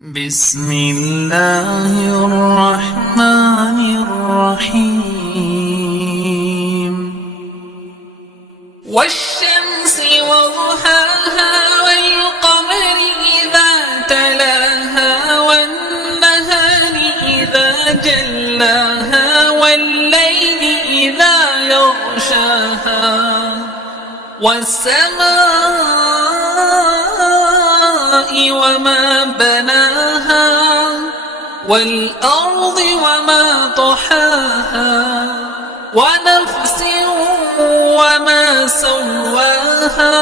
بسم الله الرحمن الرحيم والشمس وضحاها والقمر إذا تلاها والنهار إذا جلاها والليل إذا يغشاها والسماء وما بناها والأرض وما طحاها ونفس وما سواها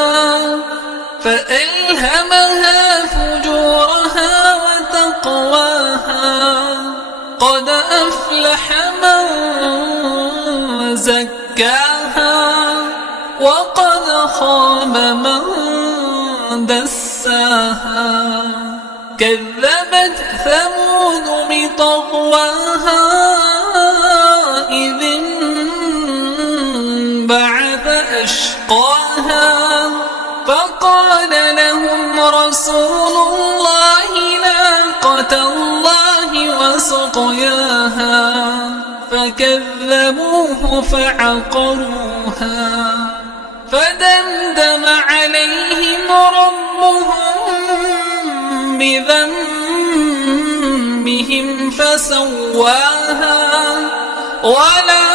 فألهمها فجورها وتقواها قد أفلح من زكاها وقد خاب من دساها كذبت ثمود بطغواها إذ انبعث أشقاها فقال لهم رسول الله ناقة الله وسقياها فكذبوه فعقروها فدمدم عليهم ربهم بذنبهم فسواها ولا